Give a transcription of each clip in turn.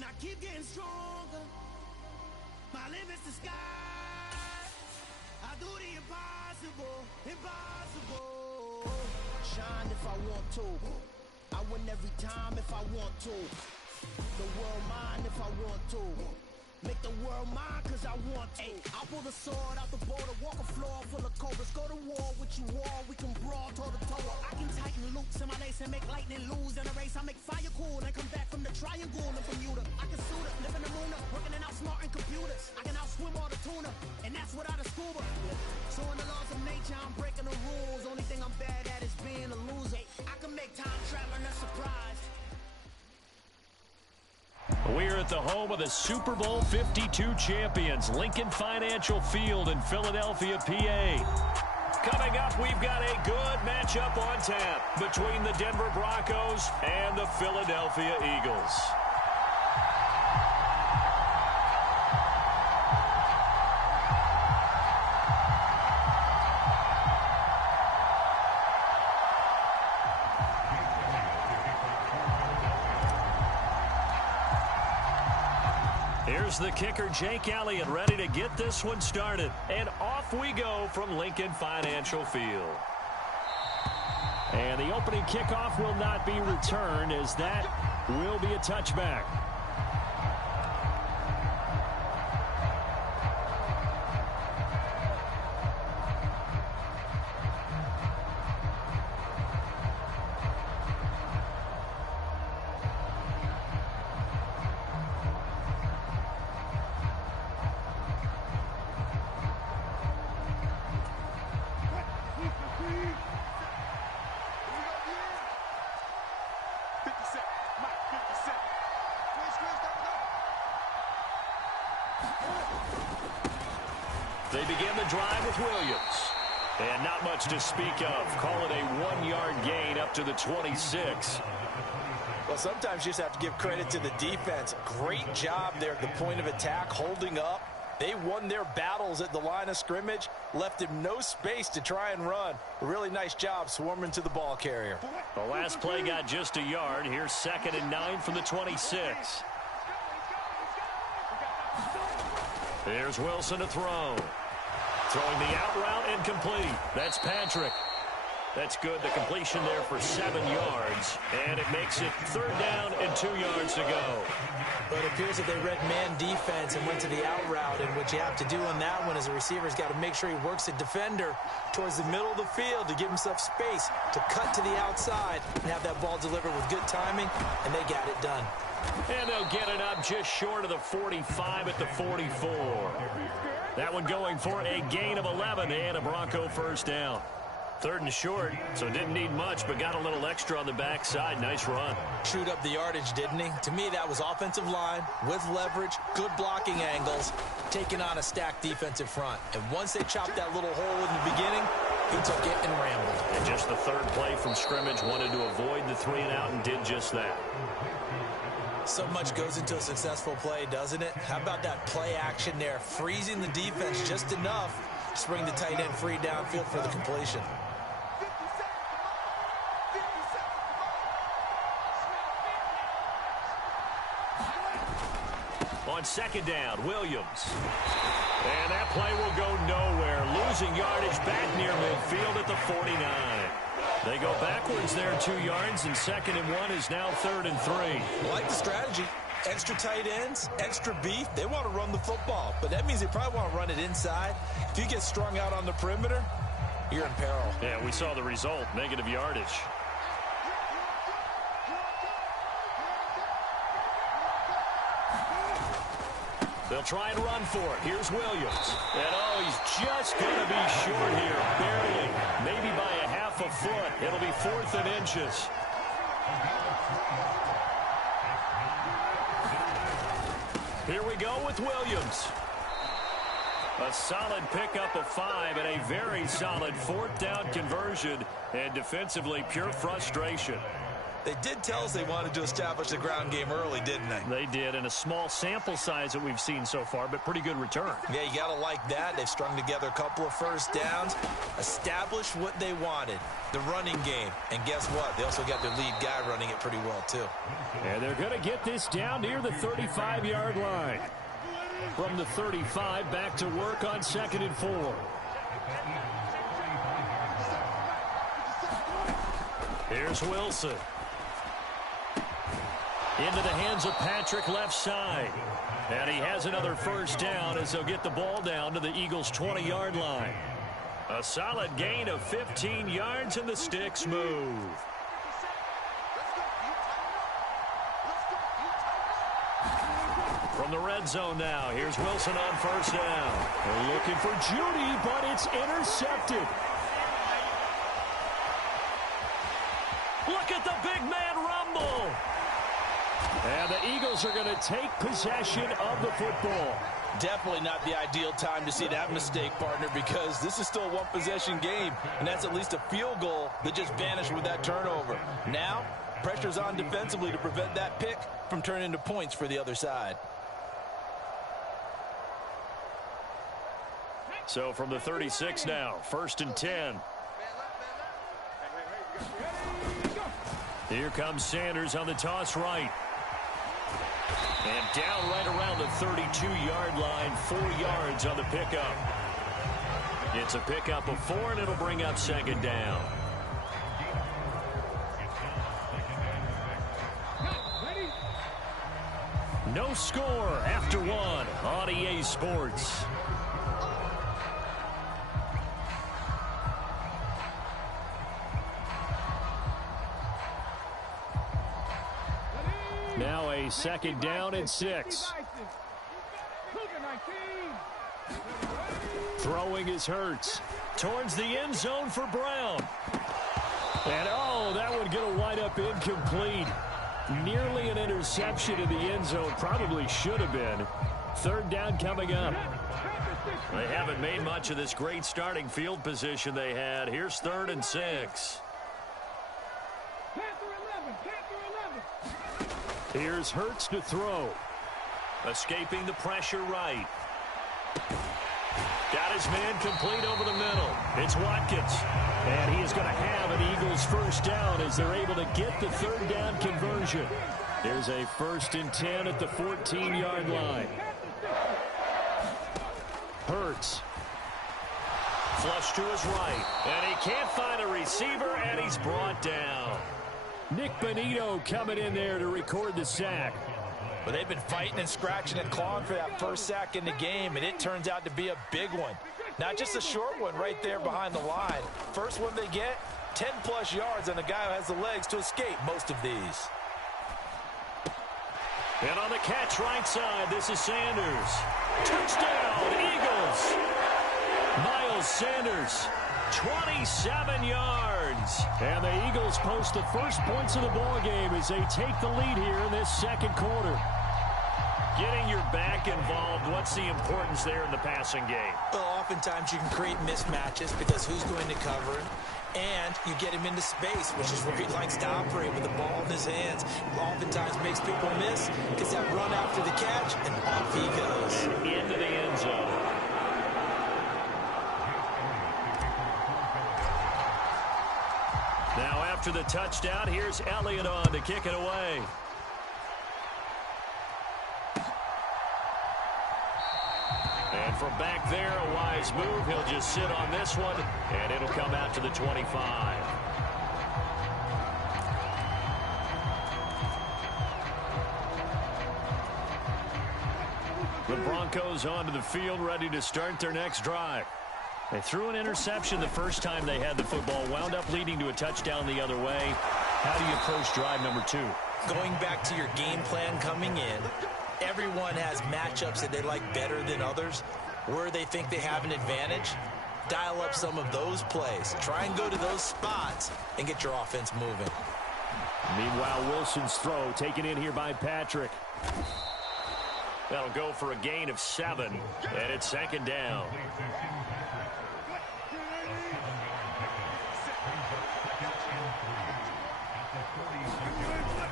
and I keep getting stronger. My limit's the sky. I do the impossible, impossible. Shine if I want to. I win every time if I want to. The world mine if I want to. Make the world mine cause I want to. I pull the sword out the border, walk a floor full of cobras. Go to war with you all, we can brawl toe to toe. I can tighten loops in my lace and make lightning lose in a race. I make fire cool and come back from the triangle and Bermuda. I can suit it, live in the moon, working and outsmarting computers. I can outswim all the tuna, and that's without a scuba. So in the laws of nature, I'm breaking the rules. Only thing I'm bad at is being a loser. I can make time traveling a surprise. We're at the home of the Super Bowl 52 champions, Lincoln Financial Field in Philadelphia, PA. Coming up, we've got a good matchup on tap between the Denver Broncos and the Philadelphia Eagles. Here's the kicker, Jake Elliott, ready to get this one started. And off we go from Lincoln Financial Field. And the opening kickoff will not be returned, as that will be a touchback. They begin the drive with Williams. And not much to speak of. Call it a 1-yard gain up to the 26. Well, sometimes you just have to give credit to the defense. Great job there at the point of attack, holding up. They won their battles at the line of scrimmage, left him no space to try and run. A really nice job swarming to the ball carrier. The last play got just a yard. Here's 2nd and 9 from the 26. Here's Wilson to throw. Throwing the out route incomplete. That's Patrick. That's good. The completion there for 7 yards. And it makes it 3rd down and 2 yards to go. But it appears that they read man defense and went to the out route. And what you have to do on that one as a receiver has got to make sure he works the defender towards the middle of the field to give himself space to cut to the outside and have that ball delivered with good timing. And they got it done. And they'll get it up just short of the 45 at the 44. That one going for a gain of 11 and a Bronco first down. 3rd and short, so didn't need much, but got a little extra on the backside. Nice run. Chewed up the yardage, didn't he? To me, that was offensive line with leverage, good blocking angles, taking on a stacked defensive front. And once they chopped that little hole in the beginning, he took it and rambled. And just the 3rd play from scrimmage, wanted to avoid the 3 and out and did just that. So much goes into a successful play, doesn't it? How about that play action there, freezing the defense just enough to bring the tight end free downfield for the completion. On 2nd down, Williams. And that play will go nowhere. Losing yardage back near midfield at the 49. They go backwards there 2 yards, and 2nd and 1 is now 3rd and 3. I like the strategy. Extra tight ends, extra beef. They want to run the football, but that means they probably want to run it inside. If you get strung out on the perimeter, you're in peril. Yeah, we saw the result, negative yardage. They'll try and run for it. Here's Williams. And, oh, he's just going to be short here, barely. Maybe by a half a foot. It'll be 4th and inches. Here we go with Williams. A solid pickup of 5 and a very solid 4th down conversion. And defensively, pure frustration. They did tell us they wanted to establish the ground game early, didn't they? They did, in a small sample size that we've seen so far, but pretty good return. Yeah, you got to like that. They've strung together a couple of first downs, established what they wanted, the running game. And guess what? They also got their lead guy running it pretty well, too. And they're going to get this down near the 35-yard line. From the 35, back to work on 2nd and 4. Here's Wilson. Into the hands of Patrick, left side. And he has another first down as they'll get the ball down to the Eagles' 20-yard line. A solid gain of 15 yards, and the sticks move. From the red zone now, here's Wilson on first down. They're looking for Judy, but it's intercepted. Look at the big man rumble. And the Eagles are going to take possession of the football. Definitely not the ideal time to see that mistake, partner, because this is still a one-possession game, and that's at least a field goal that just vanished with that turnover. Now, pressure's on defensively to prevent that pick from turning into points for the other side. So from the 36 now, 1st and 10. Here comes Sanders on the toss right. And down right around the 32-yard line, 4 yards on the pickup. It's a pickup of 4, and it'll bring up 2nd down. No score after 1 on EA Sports. Now a 2nd down and 6. Throwing is Hurts. Towards the end zone for Brown. And oh, that one going to wind up incomplete. Nearly an interception in the end zone. Probably should have been. 3rd down coming up. They haven't made much of this great starting field position they had. Here's 3rd and 6. Here's Hurts to throw. Escaping the pressure right. Got his man complete over the middle. It's Watkins. And he is going to have an Eagles first down as they're able to get the 3rd down conversion. Here's a 1st and 10 at the 14-yard line. Hurts. Flush to his right. And he can't find a receiver, and he's brought down. Nick Bonito coming in there to record the sack. But they've been fighting and scratching and clawing for that first sack in the game, and it turns out to be a big one. Not just a short one right there behind the line. First one they get, 10-plus yards on the guy who has the legs to escape most of these. And on the catch right side, this is Sanders. Touchdown, Eagles. Miles Sanders, 27 yards. And the Eagles post the first points of the ball game as they take the lead here in this 2nd quarter. Getting your back involved, what's the importance there in the passing game? Well, oftentimes you can create mismatches because who's going to cover it? And you get him into space, which is where he likes to operate with the ball in his hands. Oftentimes makes people miss because that run after the catch, and off he goes. Into the end zone. Now after the touchdown, here's Elliott on to kick it away. And from back there, a wise move. He'll just sit on this one, and it'll come out to the 25. The Broncos onto the field, ready to start their next drive. They threw an interception the first time they had the football, wound up leading to a touchdown the other way. How do you approach drive number 2? Going back to your game plan coming in, everyone has matchups that they like better than others. Where they think they have an advantage, dial up some of those plays. Try and go to those spots and get your offense moving. Meanwhile, Wilson's throw taken in here by Patrick. That'll go for a gain of 7, and it's 2nd down.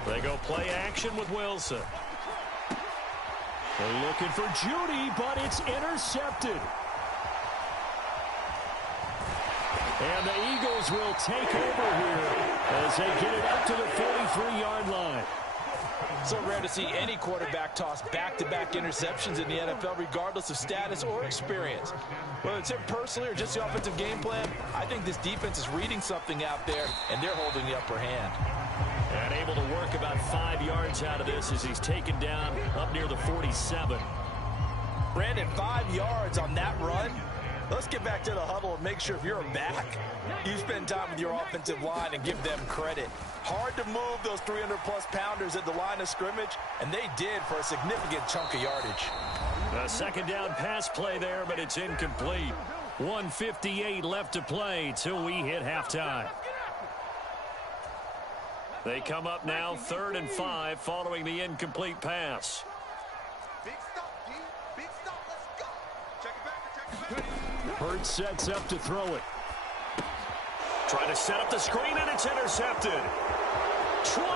They go play action with Wilson. They're looking for Judy, but it's intercepted. And the Eagles will take over here as they get it up to the 43-yard line. So rare to see any quarterback toss back-to-back interceptions in the NFL, regardless of status or experience. Whether it's him personally or just the offensive game plan, I think this defense is reading something out there, and they're holding the upper hand. And able to work about 5 yards out of this as he's taken down up near the 47. Brandon, 5 yards on that run. Let's get back to the huddle and make sure if you're a back, you spend time with your offensive line and give them credit. Hard to move those 300-plus pounders at the line of scrimmage, and they did for a significant chunk of yardage. A second down pass play there, but it's incomplete. 1:58 left to play till we hit halftime. They come up now 3rd and 5 following the incomplete pass. Big stop, D. Big stop. Let's go. Check it back. Hurts sets up to throw it. Trying to set up the screen, and it's intercepted. 20,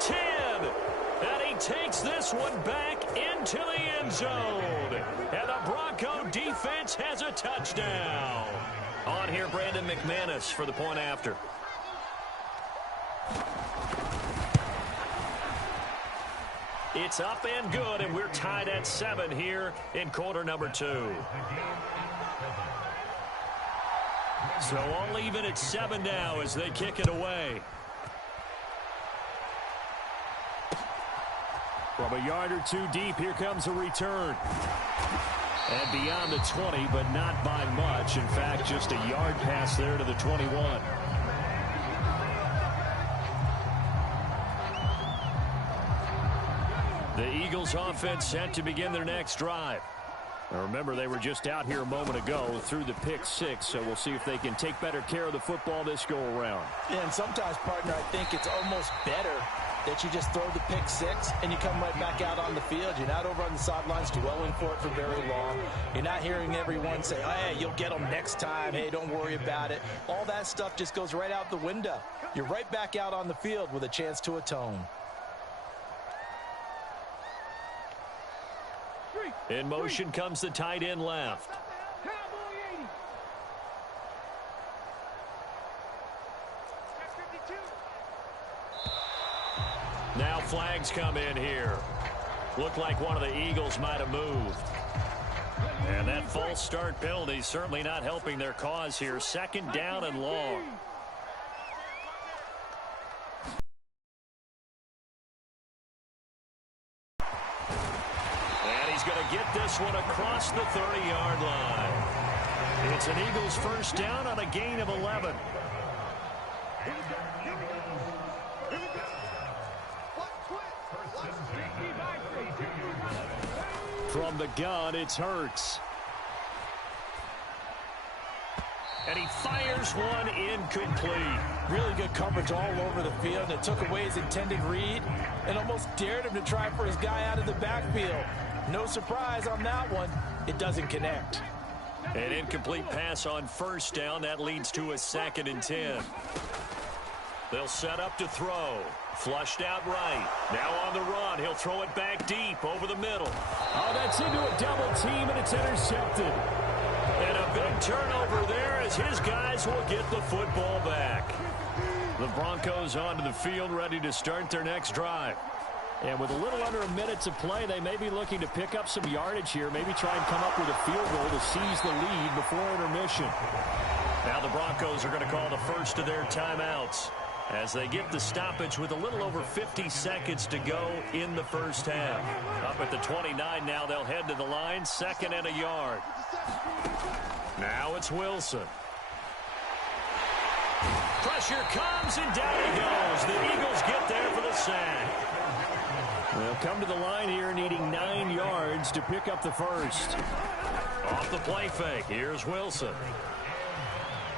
10, and he takes this one back into the end zone. And the Bronco defense has a touchdown. On here, Brandon McManus for the point after. It's up and good, and we're tied at 7 here in quarter number 2. So I'll leave it at 7 now as they kick it away. From a yard or two deep, here comes a return. And beyond the 20, but not by much. In fact, just a yard pass there to the 21. The Eagles offense set to begin their next drive. Now remember, they were just out here a moment ago through the pick 6, so we'll see if they can take better care of the football this go-around. Yeah, and sometimes, partner, I think it's almost better that you just throw the pick 6 and you come right back out on the field. You're not over on the sidelines dwelling for it for very long. You're not hearing everyone say, oh, hey, you'll get them next time. Hey, don't worry about it. All that stuff just goes right out the window. You're right back out on the field with a chance to atone. In motion comes the tight end left. Now flags come in here. Looked like one of the Eagles might have moved. And that false start penalty certainly not helping their cause here. 2nd down and long. Get this one across the 30-yard line. It's an Eagles first down on a gain of 11. From the gun, it's Hurts. And he fires one incomplete. Really good coverage all over the field, and it took away his intended read and almost dared him to try for his guy out of the backfield. No surprise on that one. It doesn't connect. An incomplete pass on first down. That leads to a 2nd and 10. They'll set up to throw. Flushed out right. Now on the run. He'll throw it back deep over the middle. Oh, that's into a double team, and it's intercepted. And a big turnover there as his guys will get the football back. The Broncos onto the field, ready to start their next drive. And with a little under a minute to play, they may be looking to pick up some yardage here, maybe try and come up with a field goal to seize the lead before intermission. Now the Broncos are going to call the first of their timeouts as they get the stoppage with a little over 50 seconds to go in the first half. Up at the 29 now, they'll head to the line, 2nd and a yard. Now it's Wilson. Pressure comes, and down he goes. The Eagles get there for the sack. They'll come to the line here needing 9 yards to pick up the first. Off the play fake. Here's Wilson.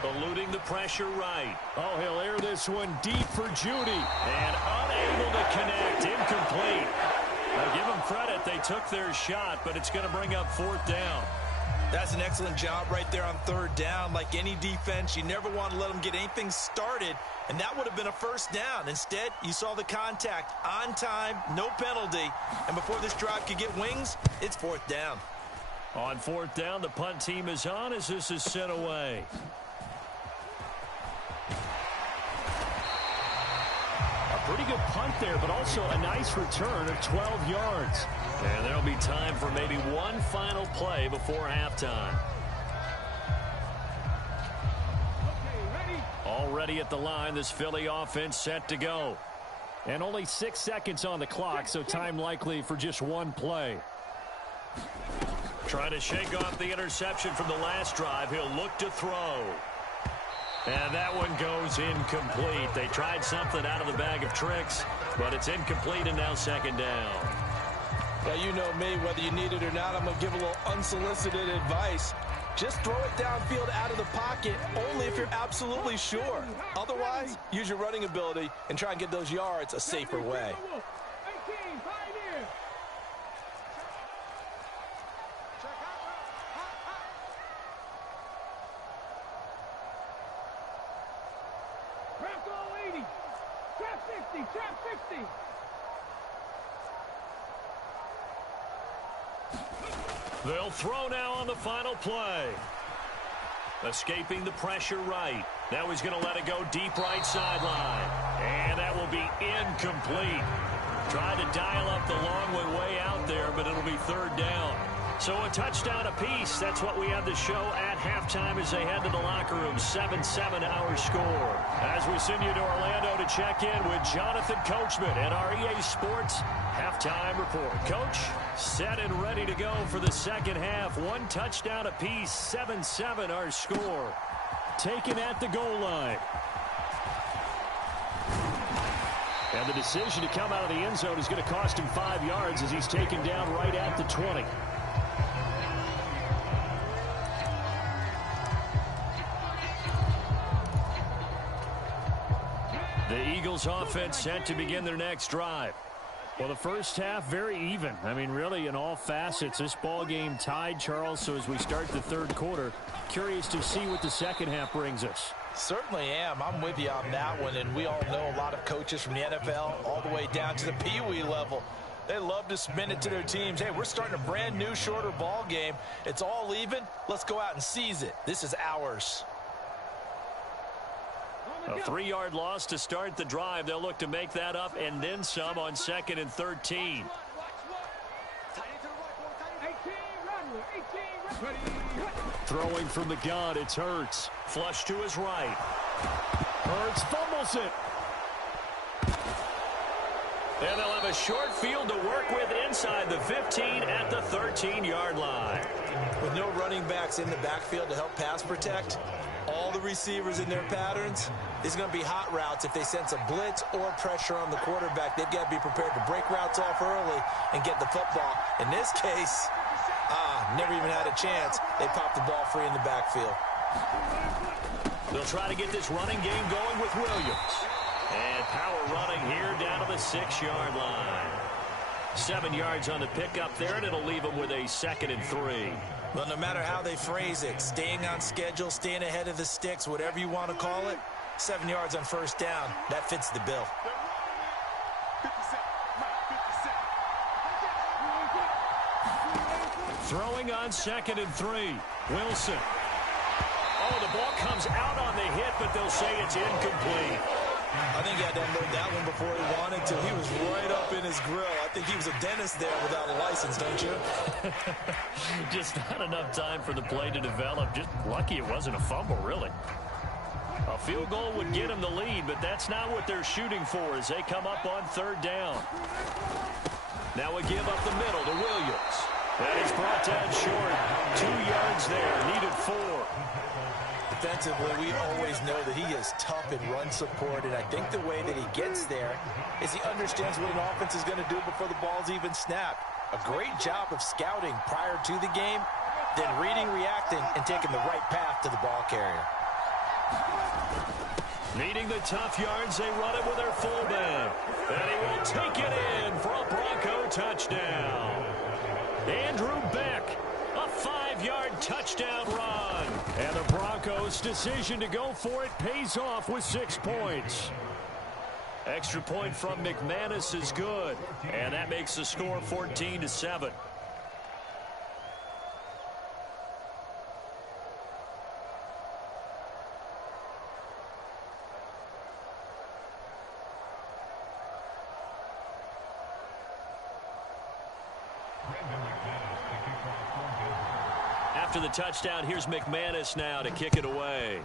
Eluding the pressure right. Oh, he'll air this one deep for Judy. And unable to connect. Incomplete. Now give them credit. They took their shot, but it's going to bring up 4th down. That's an excellent job right there on third down. Like any defense, you never want to let them get anything started, and that would have been a first down. Instead, you saw the contact on time, no penalty, and before this drive could get wings, it's fourth down. On fourth down, the punt team is on as this is sent away. Pretty good punt there, but also a nice return of 12 yards. And there'll be time for maybe one final play before halftime. Already at the line, this Philly offense set to go. And only 6 seconds on the clock, so time likely for just one play. Trying to shake off the interception from the last drive. He'll look to throw. And that one goes incomplete. They tried something out of the bag of tricks, but it's incomplete and now second down. Now, you know me, whether you need it or not, I'm going to give a little unsolicited advice. Just throw it downfield out of the pocket only if you're absolutely sure. Otherwise, use your running ability and try and get those yards a safer way. They'll throw now on the final play. Escaping the pressure right. Now he's going to let it go deep right sideline. And that will be incomplete. Tried to dial up the long way out there, but it'll be third down. So a touchdown apiece. That's what we have to show at halftime as they head to the locker room. 7-7 our score. As we send you to Orlando to check in with Jonathan Coachman at our EA Sports halftime report. Coach, set and ready to go for the second half. One touchdown apiece. 7-7 our score. Taken at the goal line. And the decision to come out of the end zone is going to cost him 5 yards as he's taken down right at the 20. The Eagles offense set to begin their next drive. Well, the first half, very even. I mean, really, in all facets, this ball game tied, Charles. So as we start the third quarter, curious to see what the second half brings us. Certainly am. I'm with you on that one. And we all know a lot of coaches from the NFL all the way down to the Pee-wee level. They love to spin it to their teams. Hey, we're starting a brand new, shorter ball game. It's all even. Let's go out and seize it. This is ours. A 3-yard loss to start the drive. They'll look to make that up and then some on 2nd and 13. Throwing from the gun, it's Hurts. Flush to his right. Hurts fumbles it. And they'll have a short field to work with inside the 15 at the 13-yard line. With no running backs in the backfield to help pass protect, all the receivers in their patterns, it's going to be hot routes. If they sense a blitz or pressure on the quarterback, they've got to be prepared to break routes off early and get the football. In this case, never even had a chance. They popped the ball free in the backfield. They'll try to get this running game going with Williams. And power running here down to the 6-yard line. 7 yards on the pickup there, and it'll leave them with a 2nd and 3. Well, no matter how they phrase it, staying on schedule, staying ahead of the sticks, whatever you want to call it, 7 yards on first down, that fits the bill. Throwing on 2nd and 3. Wilson. Oh, the ball comes out on the hit, but they'll say it's incomplete. I think he had to unload that one before he wanted to. He was right up in his grill. I think he was a dentist there without a license, don't you? Just not enough time for the play to develop. Just lucky it wasn't a fumble, really. A field goal would get them the lead, but that's not what they're shooting for as they come up on third down. Now we give up the middle to Williams. That is brought down short. 2 yards there, needed 4. Defensively, we always know that he is tough in run support, and I think the way that he gets there is he understands what an offense is going to do before the ball's even snapped. A great job of scouting prior to the game, then reading, reacting, and taking the right path to the ball carrier. Needing the tough yards, they run it with their fullback. And he will take it in for a Bronco touchdown. Andrew Beck, a 25-yard touchdown run. And the Broncos' decision to go for it pays off with 6 points. Extra point from McManus is good. And that makes the score 14-7. After the touchdown, here's McManus now to kick it away.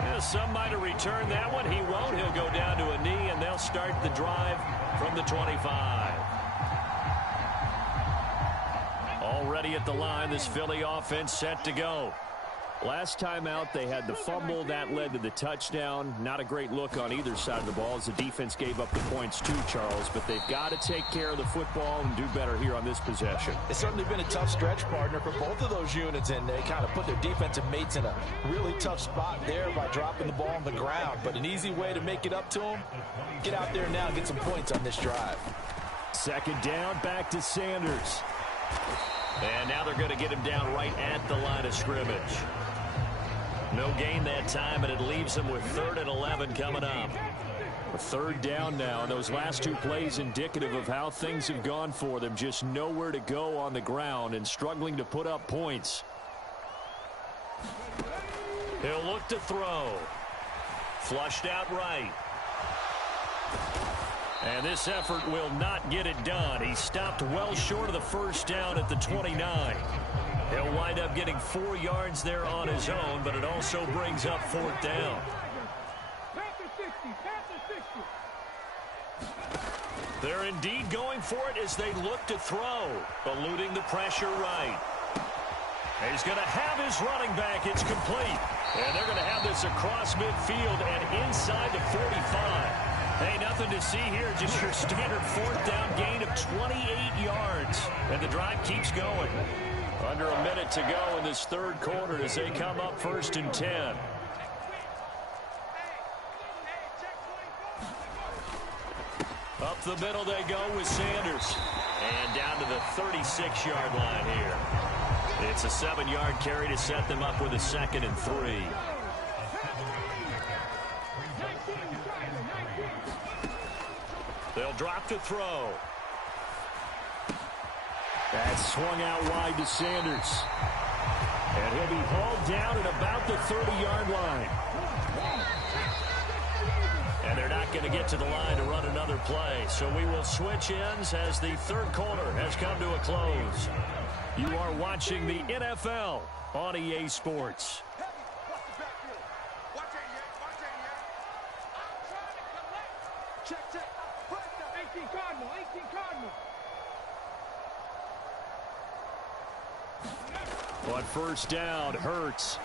Yeah, some might have returned that one. He won't. He'll go down to a knee, and they'll start the drive from the 25. Already at the line, this Philly offense set to go. Last time out, they had the fumble. That led to the touchdown. Not a great look on either side of the ball as the defense gave up the points too, Charles. But they've got to take care of the football and do better here on this possession. It's certainly been a tough stretch, partner, for both of those units, and they kind of put their defensive mates in a really tough spot there by dropping the ball on the ground. But an easy way to make it up to them, get out there now and get some points on this drive. Second down, back to Sanders. And now they're going to get him down right at the line of scrimmage. No gain that time, and it leaves them with 3rd and 11 coming up. A third down now, and those last 2 plays indicative of how things have gone for them. Just nowhere to go on the ground and struggling to put up points. He'll look to throw. Flushed out right. And this effort will not get it done. He stopped well short of the first down at the 29. He'll wind up getting 4 yards there on his own, but it also brings up 4th down. They're indeed going for it as they look to throw, eluding the pressure right. He's going to have his running back. It's complete. And they're going to have this across midfield and inside the 45. Hey, nothing to see here, just your standard 4th down gain of 28 yards. And the drive keeps going. Under a minute to go in this 3rd quarter as they come up 1st and 10. Up the middle they go with Sanders. And down to the 36-yard line here. It's a 7-yard carry to set them up with a 2nd and 3. They'll drop to throw. That's swung out wide to Sanders. And he'll be hauled down at about the 30-yard line. And they're not going to get to the line to run another play. So we will switch ends as the 3rd quarter has come to a close. You are watching the NFL on EA Sports. On 1st down, Hurts.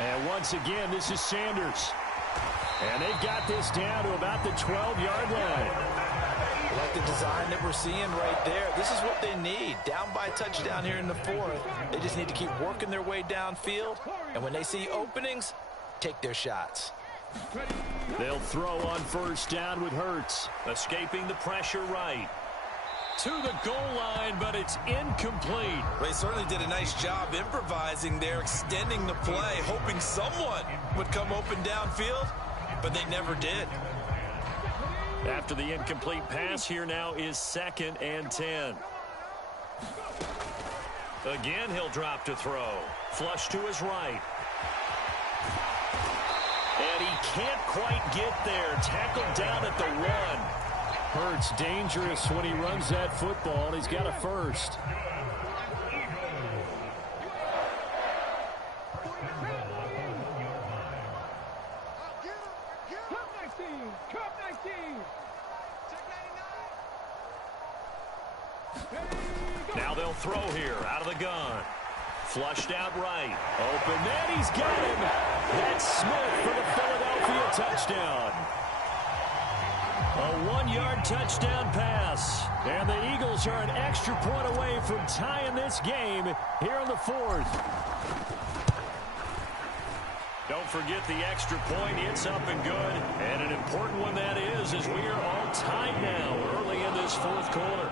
And once again, this is Sanders. And they've got this down to about the 12-yard line. I like the design that we're seeing right there. This is what they need. Down by a touchdown here in the 4th. They just need to keep working their way downfield. And when they see openings, take their shots. They'll throw on 1st down with Hurts. Escaping the pressure right. To the goal line, but it's incomplete. They certainly did a nice job improvising there, extending the play, hoping someone would come open downfield, but they never did. After the incomplete pass, here now is 2nd and 10. Again, he'll drop to throw. Flush to his right. And he can't quite get there. Tackled down at the 1. Hurts dangerous when he runs that football, and he's got a first. Now they'll throw here out of the gun. Flushed out right. Open net, he's got him. That's Smith for the Philadelphia touchdown. A 1-yard touchdown pass. And the Eagles are an extra point away from tying this game here in the 4th. No don't forget the extra point. It's up and good. And an important one that is, as we are all tied now early in this fourth quarter.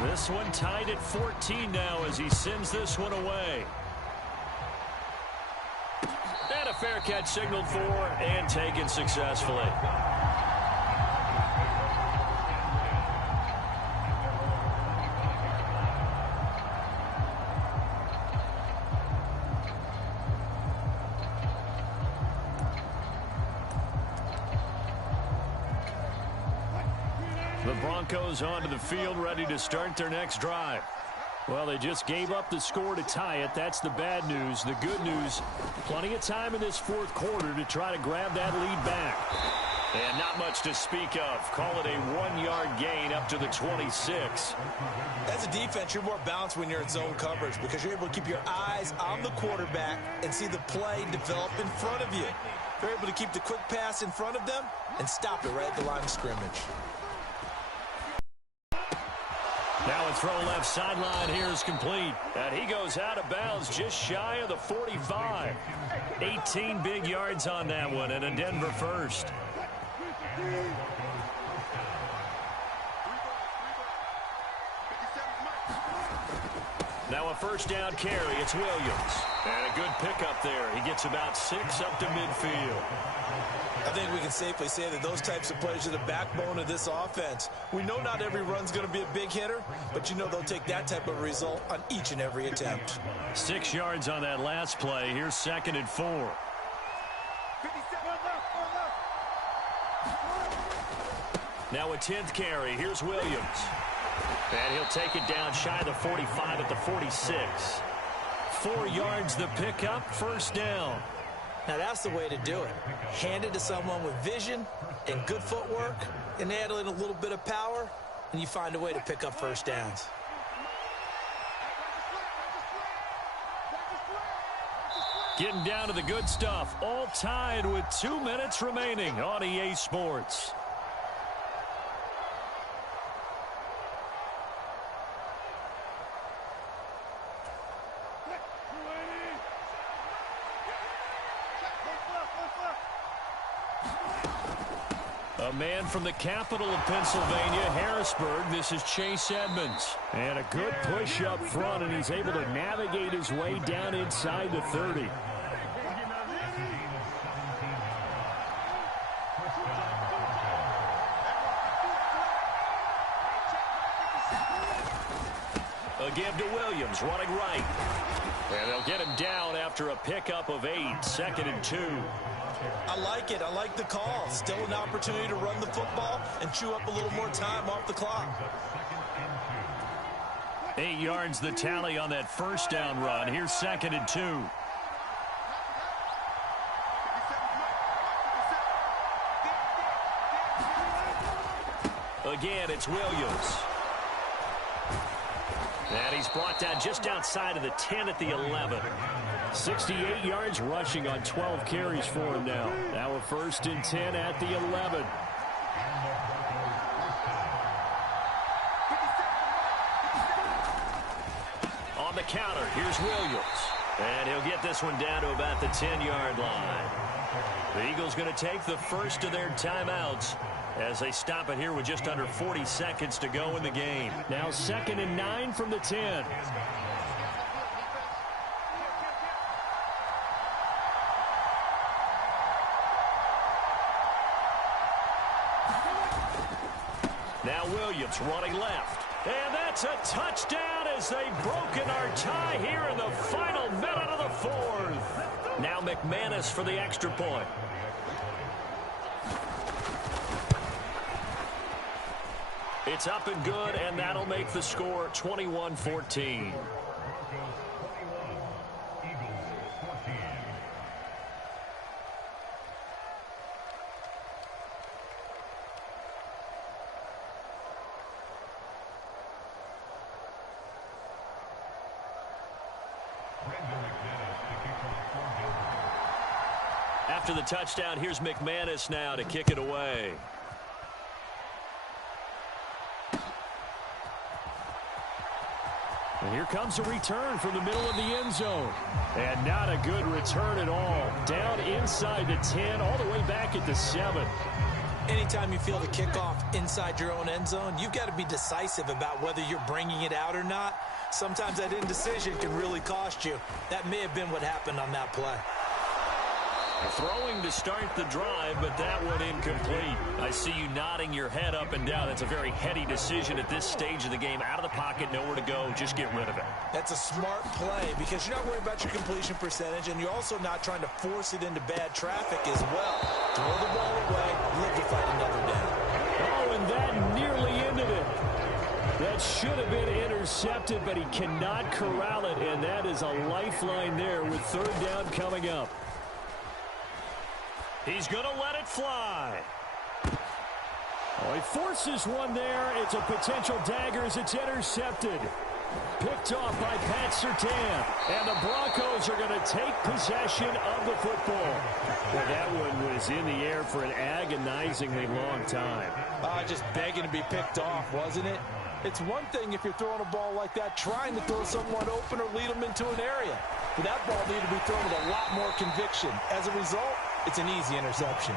This one tied at 14 now as he sends this one away. And a fair catch signaled for and taken successfully. The Broncos onto the field, ready to start their next drive. Well, they just gave up the score to tie it. That's the bad news. The good news, plenty of time in this fourth quarter to try to grab that lead back. And not much to speak of. Call it a 1-yard gain up to the 26. As a defense, you're more balanced when you're in zone coverage because you're able to keep your eyes on the quarterback and see the play develop in front of you. You're able to keep the quick pass in front of them and stop it right at the line of scrimmage. Now a throw left sideline here is complete. And he goes out of bounds just shy of the 45. 18 big yards on that one and a Denver first. Now a first down carry. It's Williams. And a good pickup there. He gets about 6 up to midfield. I think we can safely say that those types of plays are the backbone of this offense. We know not every run's going to be a big hitter, but you know they'll take that type of result on each and every attempt. 6 yards on that last play. Here's 2nd and 4. Now a 10th carry. Here's Williams. And he'll take it down shy of the 45 at the 46. 4 yards the pickup, first down. Now that's the way to do it. Hand it to someone with vision and good footwork and add in a little bit of power, and you find a way to pick up first downs. Getting down to the good stuff. All tied with 2 minutes remaining on EA Sports. A man from the capital of Pennsylvania, Harrisburg. This is Chase Edmonds. And a good push up front, and he's able to navigate his way down inside the 30. A give to Williams, running right. And they'll get him down after a pickup of 8, 2nd and 2. I like it. I like the call. Still an opportunity to run the football and chew up a little more time off the clock. 8 yards the tally on that first down run. Here's 2nd and 2. Again, it's Williams. And he's brought down just outside of the 10 at the 11. 68 yards rushing on 12 carries for him now. Now a 1st and 10 at the 11. On the counter, here's Williams. And he'll get this one down to about the 10-yard line. The Eagles going to take the first of their timeouts as they stop it here with just under 40 seconds to go in the game. Now 2nd and 9 from the 10. Now Williams running left. And that's a touchdown as they've broken our tie here in the final minute of the fourth. Now McManus for the extra point. It's up and good, and that'll make the score 21-14. After the touchdown, here's McManus now to kick it away. And here comes a return from the middle of the end zone. And not a good return at all. Down inside the 10, all the way back at the 7. Anytime you feel the kickoff inside your own end zone, you've got to be decisive about whether you're bringing it out or not. Sometimes that indecision can really cost you. That may have been what happened on that play. Throwing to start the drive, but that one incomplete. I see you nodding your head up and down. That's a very heady decision at this stage of the game. Out of the pocket, nowhere to go. Just get rid of it. That's a smart play because you're not worried about your completion percentage, and you're also not trying to force it into bad traffic as well. Throw the ball away, live to fight another down. Oh, and that nearly ended it. That should have been intercepted, but he cannot corral it, and that is a lifeline there with third down coming up. He's going to let it fly. Oh, he forces one there. It's a potential dagger as it's intercepted. Picked off by Pat Surtain. And the Broncos are going to take possession of the football. Well, that one was in the air for an agonizingly long time. Just begging to be picked off, wasn't it? It's one thing if you're throwing a ball like that, trying to throw someone open or lead them into an area. But that ball needed to be thrown with a lot more conviction. As a result, it's an easy interception.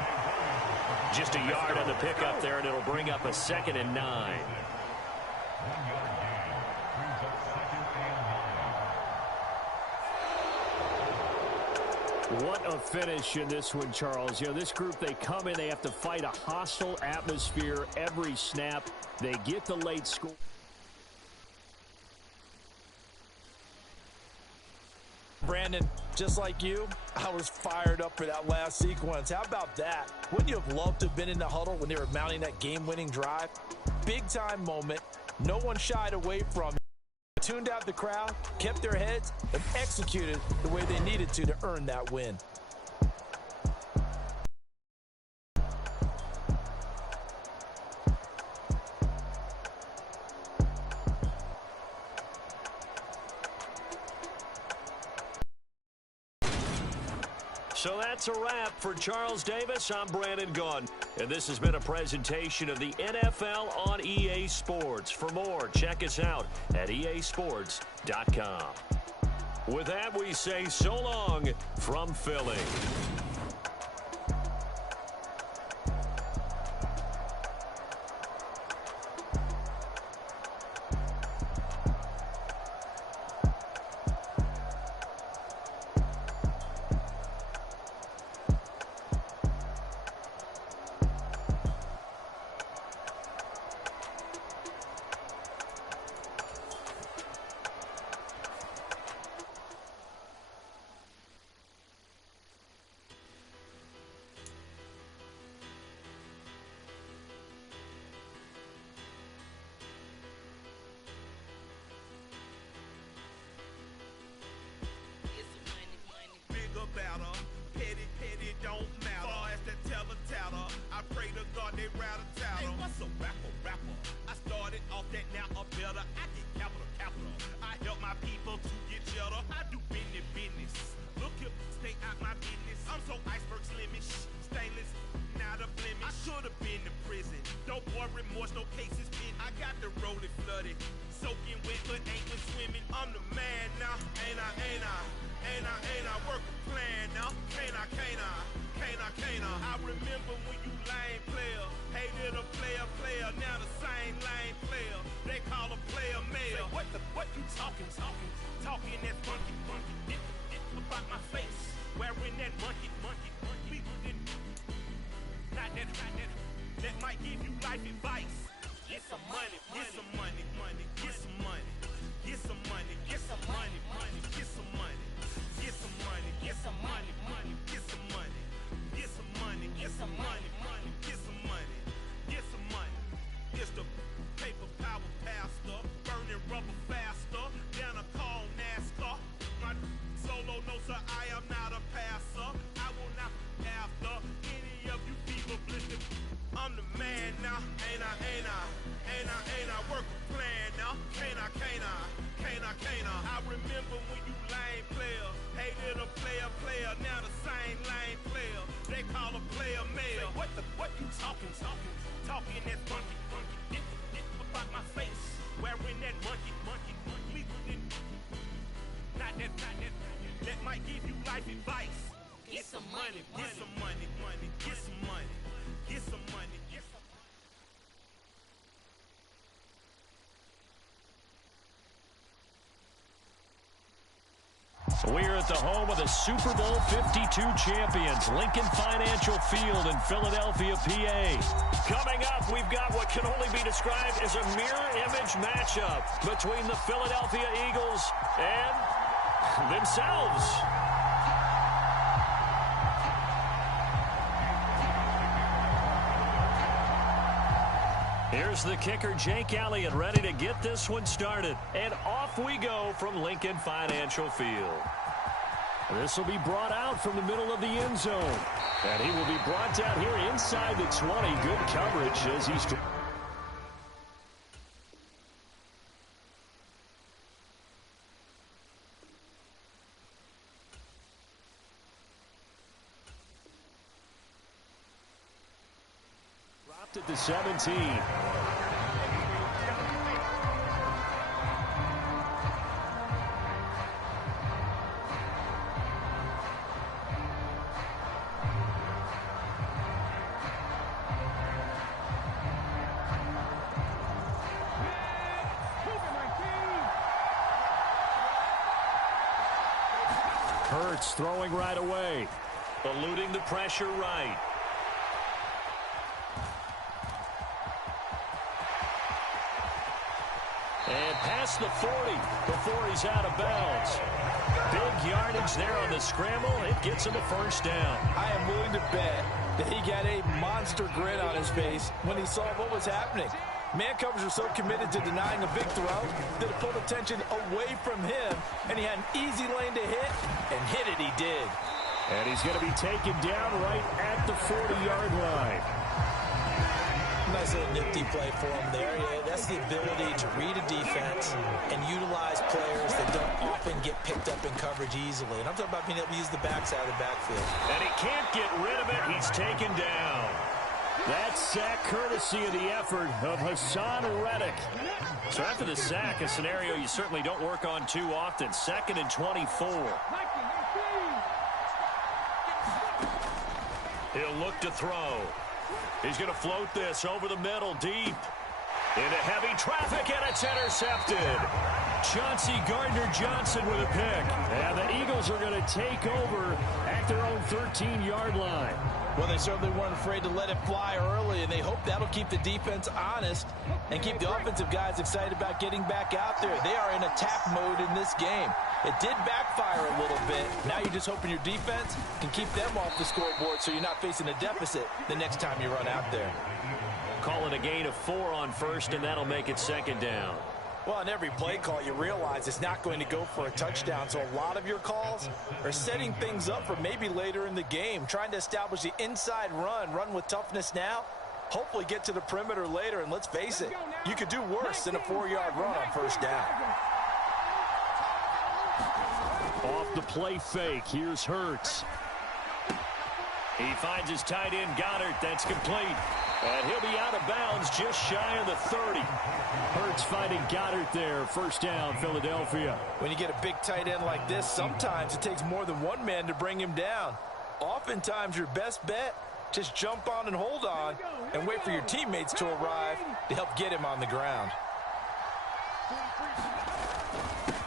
Just a yard on the pickup there, and it'll bring up a 2nd and 9. What a finish in this one, Charles. You know, this group, they come in, they have to fight a hostile atmosphere every snap. They get the late score. Brandon, just like you, I was fired up for that last sequence. How about that? Wouldn't you have loved to have been in the huddle when they were mounting that game-winning drive? Big-time moment. No one shied away from it. Tuned out the crowd, kept their heads, and executed the way they needed to earn that win. So that's a wrap for Charles Davis. I'm Brandon Gaudin, and this has been a presentation of the NFL on EA Sports. For more, check us out at easports.com. With that, we say so long from Philly. Now the same lame player might call a player male. What you talking? Talking that funky. Get about my face. Wearing that monkey. Not that. That might give you life advice. Get some money. Get some money. Get some money. Get some money. We're at the home of the Super Bowl 52 champions, Lincoln Financial Field in Philadelphia, PA. Coming up, we've got what can only be described as a mirror image matchup between the Philadelphia Eagles and themselves. Here's the kicker, Jake Elliott, ready to get this one started. And off we go from Lincoln Financial Field. This will be brought out from the middle of the end zone. And he will be brought down here inside the 20. Good coverage as he's... dropped at the 17. Hurts throwing right away. Eluding the pressure right. And past the 40 before he's out of bounds. Big yardage there on the scramble. It gets him a first down. I am willing to bet that he got a monster grin on his face when he saw what was happening. Man covers were so committed to denying a big throw that it pulled attention away from him, and he had an easy lane to hit, and hit it he did. And he's going to be taken down right at the 40-yard line. Nice little nifty play for him there. Yeah, that's the ability to read a defense and utilize players that don't often get picked up in coverage easily. And I'm talking about being able to use the backside of the backfield. And he can't get rid of it. He's taken down. That sack courtesy of the effort of Hassan Reddick. So after the sack, a scenario you certainly don't work on too often. 2nd and 24. He'll look to throw. He's going to float this over the middle, deep. Into heavy traffic, and it's intercepted. Chauncey Gardner-Johnson with a pick. And the Eagles are going to take over at their own 13-yard line. Well, they certainly weren't afraid to let it fly early, and they hope that'll keep the defense honest and keep the offensive guys excited about getting back out there. They are in attack mode in this game. It did backfire a little bit. Now you're just hoping your defense can keep them off the scoreboard so you're not facing a deficit the next time you run out there. Call it a gain of 4 on first, and that'll make it 2nd down. Well, on every play call, you realize it's not going to go for a touchdown, so a lot of your calls are setting things up for maybe later in the game, trying to establish the inside run with toughness now, hopefully get to the perimeter later, and let's face it, you could do worse than a 4-yard run on first down. Off the play fake, here's Hurts. He finds his tight end, Goddard. That's complete. And he'll be out of bounds just shy of the 30. Hurts finding Goddard there. First down, Philadelphia. When you get a big tight end like this, sometimes it takes more than one man to bring him down. Oftentimes, your best bet, just jump on and hold on and wait for your teammates to arrive to help get him on the ground.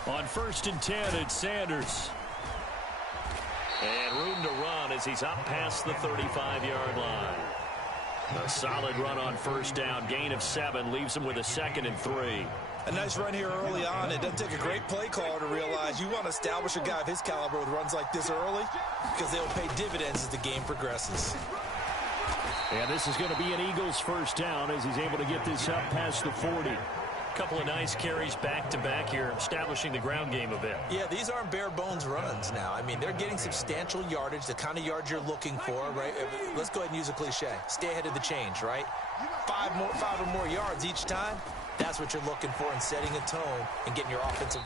On 1st and 10, it's Sanders. And room to run as he's up past the 35-yard line. A solid run on first down. Gain of 7 leaves him with a 2nd and 3. A nice run here early on. It doesn't take a great play caller to realize you want to establish a guy of his caliber with runs like this early because they'll pay dividends as the game progresses. And this is going to be an Eagles first down as he's able to get this up past the 40. Couple of nice carries back-to-back here, establishing the ground game a bit. Yeah, these aren't bare-bones runs now. I mean, they're getting substantial yardage, the kind of yards you're looking for, right? Let's go ahead and use a cliche. Stay ahead of the change, right? 5 or more yards each time. That's what you're looking for in setting a tone and getting your offensive...